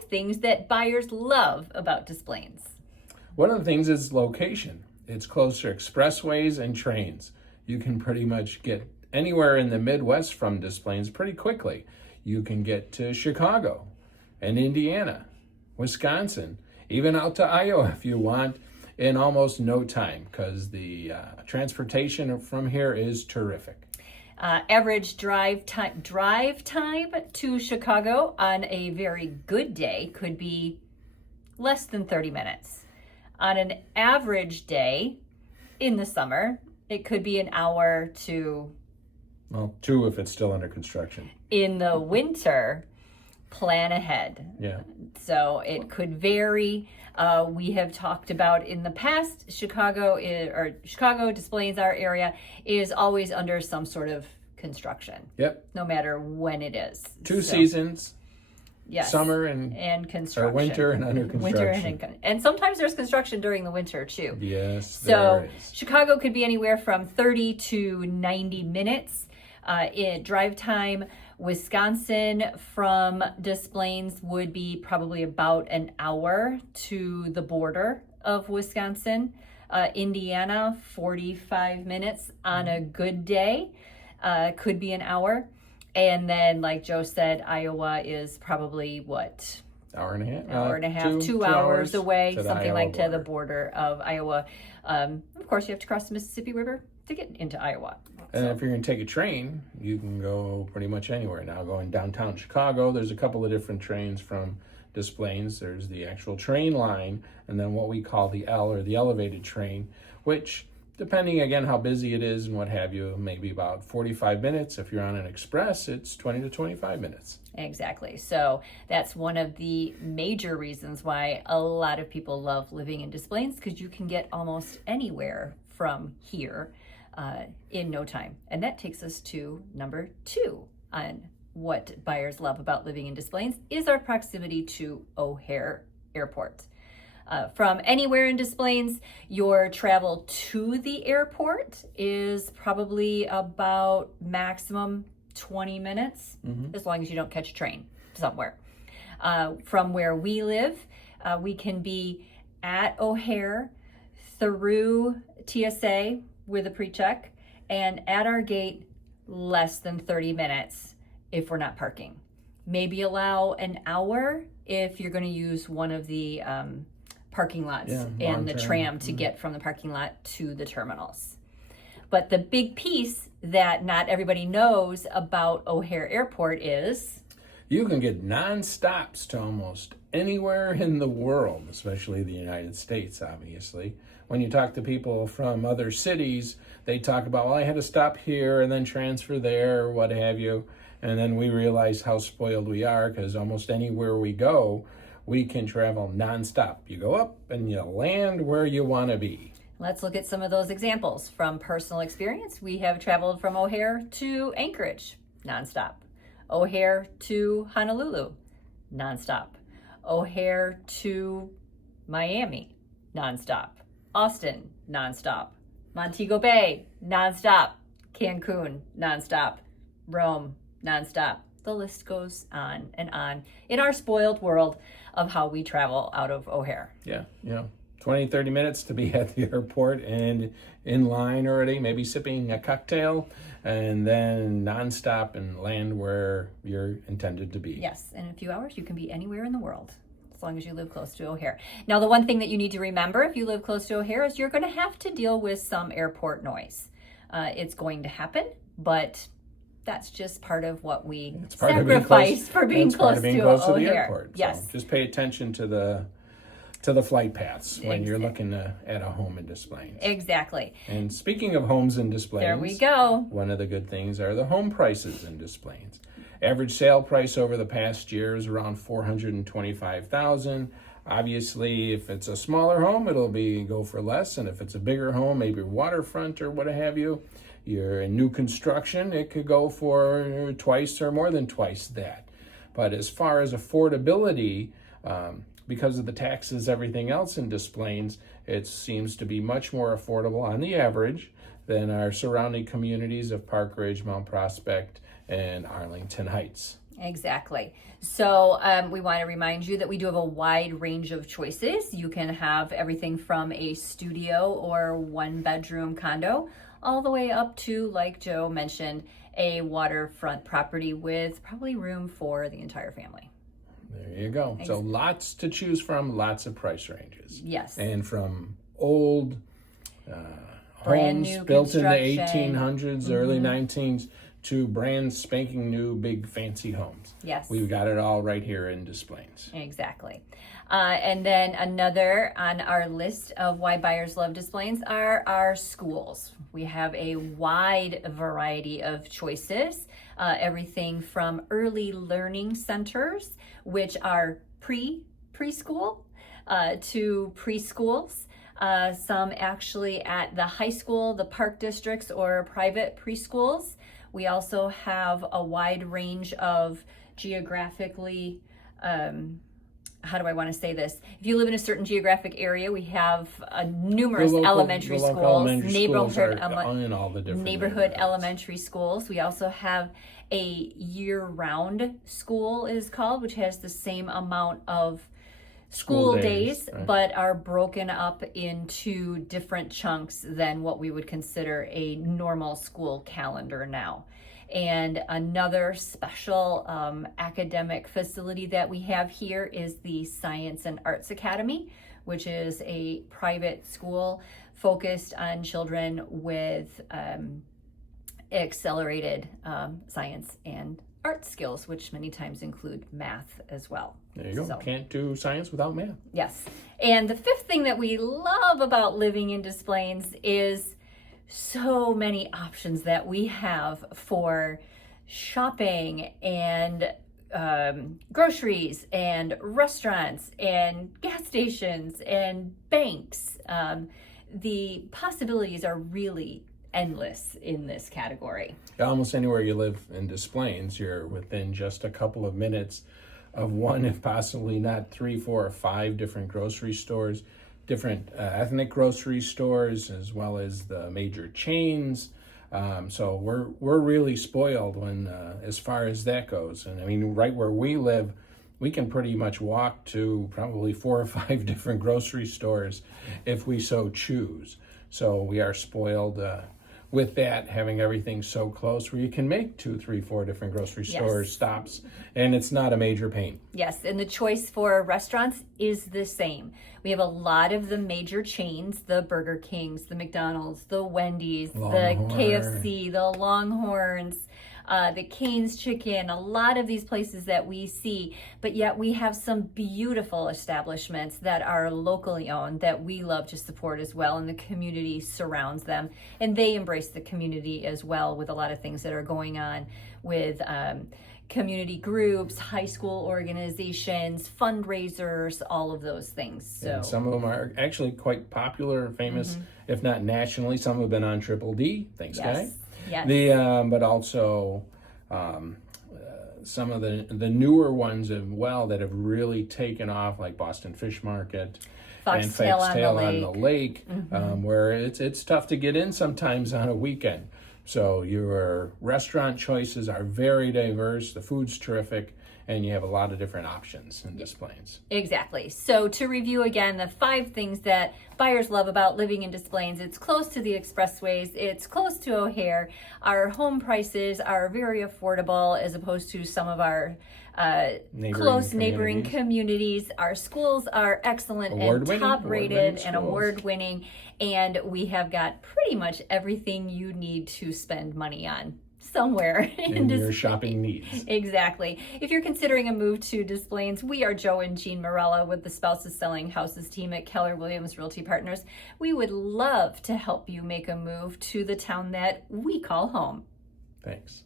5 things that buyers love about Des Plaines. One of the things is location. It's close to expressways and trains. You can pretty much get anywhere in the Midwest from Des Plaines pretty quickly. You can get to Chicago and Indiana, Wisconsin, even out to Iowa if you want, in almost no time, because the transportation from here is terrific. Average drive time to Chicago on a very good day could be less than 30 minutes. On an average day in the summer, it could be an hour to... Well, 2 if it's still under construction. In the winter, plan ahead. Yeah. So it could vary. We have talked about in the past, Chicago, Des Plaines, our area, is always under some sort of construction. Yep. No matter when it is. 2 seasons. Yes. Summer and construction. Or winter and under construction. And sometimes there's construction during the winter too. Yes, so there is. Chicago could be anywhere from 30 to 90 minutes in drive time. Wisconsin from Des Plaines would be probably about an hour to the border of Wisconsin. Indiana, 45 minutes on a good day, could be an hour. And then, like Joe said, Iowa is probably what? Hour and a half. Hour and a half, 2 hours away, something like border. to the border of Iowa. Of course, you have to cross the Mississippi River to get into Iowa. And if you're going to take a train, you can go pretty much anywhere. Now, going downtown Chicago, there's a couple of different trains from Des Plaines. There's the actual train line, and then what we call the L, or the elevated train, which, depending again how busy it is and what have you, maybe about 45 minutes. If you're on an express, it's 20 to 25 minutes. Exactly. So that's one of the major reasons why a lot of people love living in Des Plaines, because you can get almost anywhere from here in no time. And that takes us to number 2 on what buyers love about living in Des Plaines is our proximity to O'Hare Airport. From anywhere in Des Plaines, your travel to the airport is probably about maximum 20 minutes, as long as you don't catch a train somewhere. From where we live, we can be at O'Hare, through TSA with a pre-check, and at our gate less than 30 minutes if we're not parking. Maybe allow an hour if you're going to use one of the parking lots and the tram to get from the parking lot to the terminals. But the big piece that not everybody knows about O'Hare Airport is you can get non-stops to almost anywhere in the world, especially the United States, obviously. When you talk to people from other cities, they talk about, well, I had to stop here and then transfer there, or what have you. And then we realize how spoiled we are, because almost anywhere we go, we can travel nonstop. You go up and you land where you want to be. Let's look at some of those examples from personal experience. We have traveled from O'Hare to Anchorage, nonstop. O'Hare to Honolulu, nonstop. O'Hare to Miami, nonstop. Austin, nonstop. Montego Bay, nonstop. Cancun, nonstop. Rome, nonstop. The list goes on and on in our spoiled world of how we travel out of O'Hare. Yeah, 20, 30 minutes to be at the airport and in line already, maybe sipping a cocktail, and then nonstop and land where you're intended to be. Yes, in a few hours you can be anywhere in the world, as long as you live close to O'Hare. Now, the one thing that you need to remember if you live close to O'Hare is you're going to have to deal with some airport noise. It's going to happen, but that's just part of what we sacrifice for being close to the O'Hare. airport. Yes. So just pay attention to the flight paths when you're looking at a home in Des Plaines. Exactly. And speaking of homes in Des Plaines, there we go. One of the good things are the home prices in Des Plaines. Average sale price over the past year is around $425,000. Obviously, if it's a smaller home, it'll go for less, and if it's a bigger home, maybe waterfront or what have you, you're in new construction, it could go for twice or more than twice that. But as far as affordability, because of the taxes, everything else in Des Plaines, it seems to be much more affordable on the average than our surrounding communities of Park Ridge, Mount Prospect, and Arlington Heights. Exactly. So we want to remind you that we do have a wide range of choices. You can have everything from a studio or 1-bedroom condo all the way up to, like Joe mentioned, a waterfront property with probably room for the entire family. There you go. So lots to choose from, lots of price ranges. Yes. And from old Brand homes new built in the construction. 1800s, early 19s, to brand spanking new, big, fancy homes. Yes. We've got it all right here in Des Plaines. Exactly. And then another on our list of why buyers love Des Plaines are our schools. We have a wide variety of choices, everything from early learning centers, which are preschool to preschools. Some actually at the high school, the park districts, or private preschools. We also have a wide range of geographically, how do I want to say this? If you live in a certain geographic area, we have numerous elementary schools, neighborhood elementary schools. We also have a year-round school, it is called, which has the same amount of school days, right, but are broken up into different chunks than what we would consider a normal school calendar now. And another special academic facility that we have here is the Science and Arts Academy, which is a private school focused on children with accelerated science and art skills, which many times include math as well. There you go. So, can't do science without math. Yes. And the fifth thing that we love about living in Des Plaines is so many options that we have for shopping and groceries and restaurants and gas stations and banks. The possibilities are really endless in this category. Almost anywhere you live in Des Plaines, you're within just a couple of minutes of one, if possibly not 3, 4, or 5 different grocery stores, different ethnic grocery stores, as well as the major chains. So we're really spoiled when as far as that goes. And I mean, right where we live, we can pretty much walk to probably 4 or 5 different grocery stores if we so choose. So we are spoiled with that, having everything so close where you can make 2, 3, 4 different grocery stores stops, and it's not a major pain. Yes, and the choice for restaurants is the same. We have a lot of the major chains, the Burger Kings, the McDonald's, the Wendy's, Longhorn, the KFC, the Longhorns, the Cane's Chicken, a lot of these places that we see, but yet we have some beautiful establishments that are locally owned that we love to support as well, and the community surrounds them, and they embrace the community as well with a lot of things that are going on with community groups, high school organizations, fundraisers, all of those things. So and some of them are actually quite popular and famous, if not nationally. Some have been on Triple D, thanks Guy. Yes. But also some of the newer ones as well that have really taken off, like Boston Fish Market and Foxtail on the Lake, where it's tough to get in sometimes on a weekend. So your restaurant choices are very diverse. The food's terrific, and you have a lot of different options in Des Plaines. Exactly. So to review again, the 5 things that buyers love about living in Des Plaines: it's close to the expressways, it's close to O'Hare, our home prices are very affordable as opposed to some of our close neighboring communities. Our schools are excellent and top rated and award winning, and we have got pretty much everything you need to spend money on somewhere in your shopping needs. Exactly. If you're considering a move to Des Plaines, we are Joe and Jean Marella with the Spouses Selling Houses team at Keller Williams Realty Partners. We would love to help you make a move to the town that we call home. Thanks.